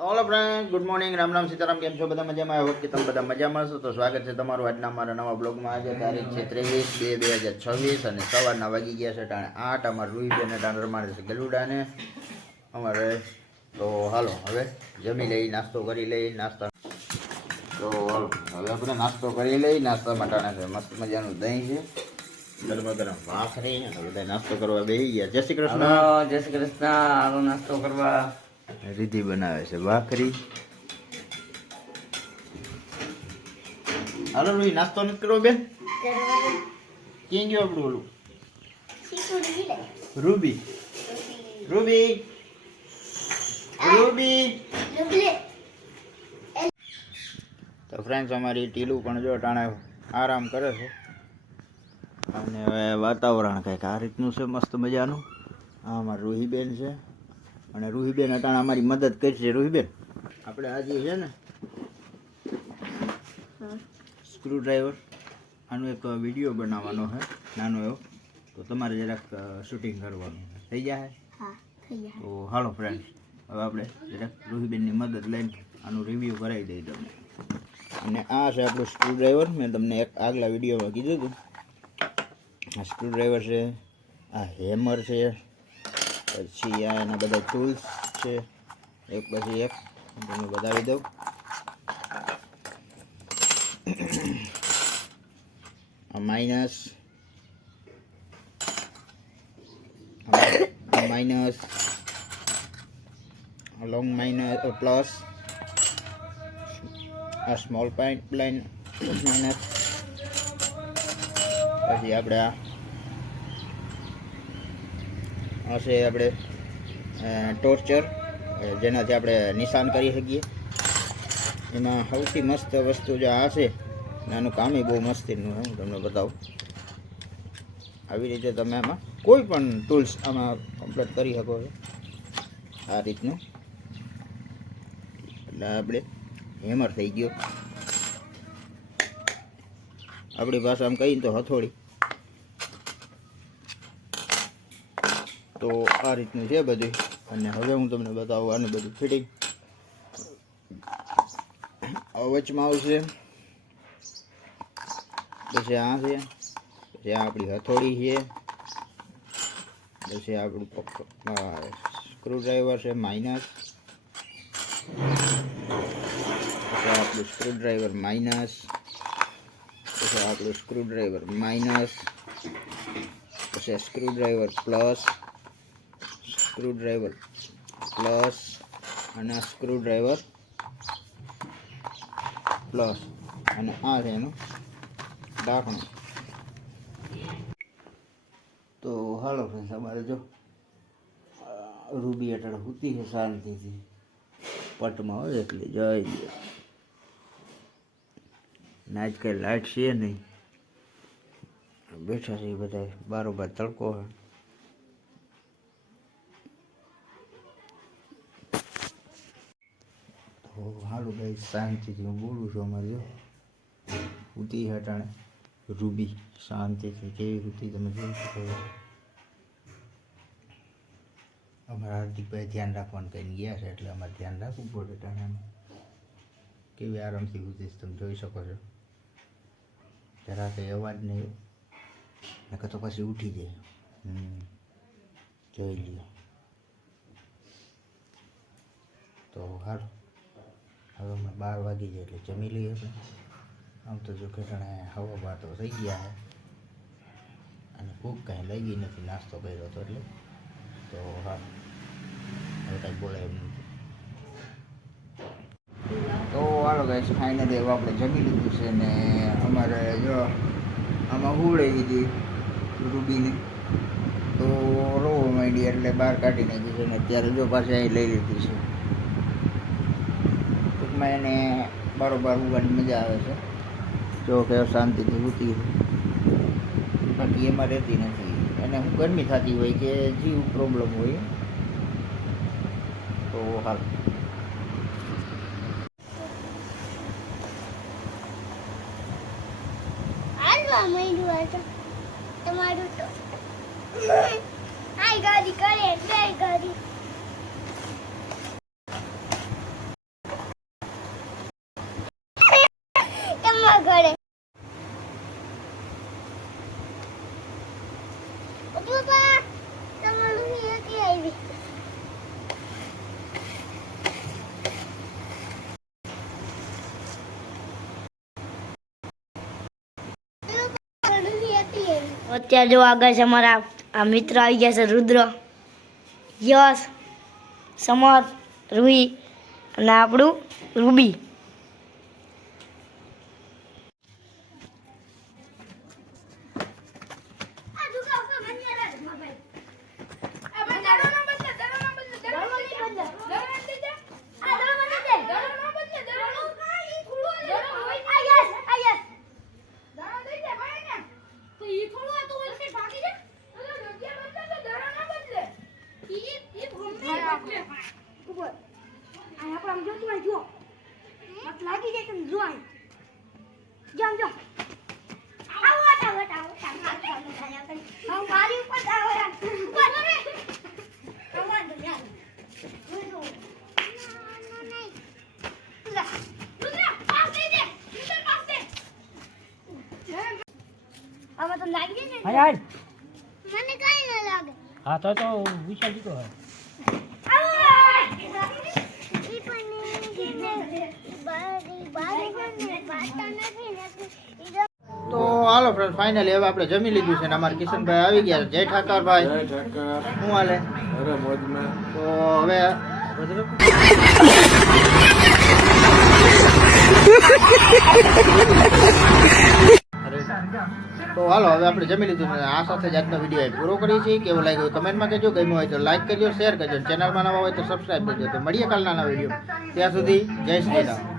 તો ઓલો friend good morning, Ram Ram, Sitaram. કેમ છો બધા? મજામાં? આઈ હોપ કે તમે બધા મજામાં છો. તો સ્વાગત છે તમારું આજના અમારા નવા બ્લોગમાં. આજે તારીખ છે 23/2/2026 અને સવારના વાગી ગયા છે 8. અમારે રૂહીબેન ટાણે રમાડે છે ગલુડાને અમારે. તો હાલો હવે જમી લઈ, નાસ્તો કરી લઈ. નાસ્તા તો હાલો હવે આપણે નાસ્તો કરી લઈ. નાસ્તામાં ટાણે છે મસ્ત મજાનું દહીં છે, ગરમા ગરમ ભાખરી, અને બધા નાસ્તો કરવા બેસી ગયા. જય શ્રી કૃષ્ણ. જય શ્રી કૃષ્ણ. હાલો નાસ્તો કરવા. રીતિ બનાવે છે ભાખરી. હાલો રૂહી, નાસ્તો નથી કરવો બેન? ક્યાં ગયો આપણું ઓલું રૂબી? Ruby Ruby. તો ફ્રેન્ડ્સ, અમારી ટીલું પણ જો ટાણે આરામ કરે છે. અને હવે વાતાવરણ કંઈક આ રીતનું છે, મસ્ત મજાનું. આ અમારી રૂહીબેન છે, અને રૂહીબેન અટાણે અમારી મદદ કરશે. રૂહીબેન, આપણે આજે છે ને સ્ક્રૂ ડ્રાઈવર આનો એક વિડીયો બનાવવાનો છે નાનો એવો. તો તમારે જરાક શૂટિંગ કરવાનું થઈ જાય. તો હાલો ફ્રેન્ડ્સ, હવે આપણે જરાક રૂહીબેનની મદદ લઈને આનું રિવ્યૂ કરાવી દઈએ તમને. અને આ છે આપણું સ્ક્રૂ ડ્રાઈવર. મેં તમને એક આગલા વિડીયોમાં કીધું હતું. આ સ્ક્રૂ ડ્રાઈવર છે, આ હેમર છે, પછી આ એના બધા ટૂલ્સ છે, એક પછી એક તમને બતાવી દઉં. આ minus, minus, long minus, plus, આ સ્મોલ પાઇપલાઇન માઇનસ, પછી આપણે આ છે આપણે ટોર્ચર, જેનાથી આપણે નિશાન કરી શકીએ. એમાં સૌથી મસ્ત વસ્તુ જો આ છે, આનું કામ બહુ મસ્તીનું છે. હું તમને બતાવું. આવી રીતે તમે આમાં કોઈ પણ ટૂલ્સ આમાં કમ્પ્લીટ કરી શકો છો આ રીતનું. એટલે આપણે હેમર થઈ ગયો આપણી ભાષામાં કહીને તો હથોડી. તો આ રીતનું છે બધું. અને હવે હું તમને બતાવું આનું બધું ફિટિંગ. વચમાં આવશે, પછી આ છે, પછી આ આપણી હથોડી છે, પછી આપણું સ્ક્રૂ ડ્રાઈવર છે માઇનસ, પછી આપણું સ્ક્રૂ ડ્રાઈવર માઇનસ, પછી આપણું સ્ક્રૂ ડ્રાઈવર માઇનસ, પછી screw driver plus, screw driver plus, અને આ સ્ક્રૂ ડ્રાઈવર પ્લસ, અને આ છે એનું ઢાંકણું. તો હાલો ફ્રેન્ડ્સ, અમારે જો રૂબી અટાણે સૂતી છે શાંતિથી પટમાં હોય એટલે જઈ દે. ને આજ કંઈ લાઇટ છે નહીં, બેઠા છે બધા બારોબાર તડકો છે. તો હાલો ભાઈ, શાંતિથી હું બોલું છું. અમારે જો સૂતી છે અટાણે રૂબી શાંતિથી. કેવી સૂતી તમે જોઈ શકો છો. અમારા હાર્દિકભાઈ ધ્યાન રાખવાનું કહીને ગયા છે, એટલે અમારે ધ્યાન રાખવું પડે. ટાણે કેવી આરામથી સૂતી તમે જોઈ શકો છો. જરા કંઈ અવાજ નહીં, નકર તો પછી ઉઠી જાય. જોઈ લ્યો. તો હાલો હવે અમે 12 વાગી જાય એટલે જમી લઈએ આપણે. આમ તો જો કે હવા બાર તો થઈ ગયા છે, અને ભૂખ કાંઈ લાગી નથી, નાસ્તો કર્યો હતો એટલે. તો હા, હવે કાંઈ બોલાય એમ નથી. તો હાલો ગાઈસ, ફાઇનલી હવે આપણે જમી લીધું છે. ને અમારે જો આમાં હુવડાવી દીધી રૂબીને, તો રોવા માંડી એટલે બહાર કાઢી નાખી છે. ને અત્યારે જો પાછી અહીં લઈ લીધી છે. ટૂંકમાં એને બારોબાર ઉવાની મજા આવે છે. જો કે શાંતિથી સૂતી, બાકી એમાં રહેતી નથી. એને હું ગરમી થતી હોય કે જીવ પ્રોબ્લેમ હોય. તો હાલ તમારું તો આઈ ગાડી કરે, બે ગાડી અત્યારે જો આગળ છે અમારા આ મિત્ર આવી ગયા છે રુદ્ર, યશ, સમર, રૂહી અને આપણું રૂબી. મને કઈ ન લાગે. હા તો વિશાલ દીધો હે. તો હાલો ફ્રેન્ડ ફાઇનલી હવે આપણે જમી લીધું છે ને અમારા કિશનભાઈ આવી ગયા છે. જય ઠાકરભાઈ, શું હાલે? તો હવે તો હાલો હવે આપણે જમી લીધું છે. આ સાથે જ આજનો વિડીયો પૂરો કરીએ છીએ. કેવો લાગ્યો કમેન્ટમાં કહેજો, ગમ્યું હોય તો લાઈક કરજો, શેર કરજો, ચેનલમાં નવા હોય તો સબસ્ક્રાઈબ કરજો. તો મળીએ કાલના વિડીયો. ત્યાં સુધી જય શ્રી રામ.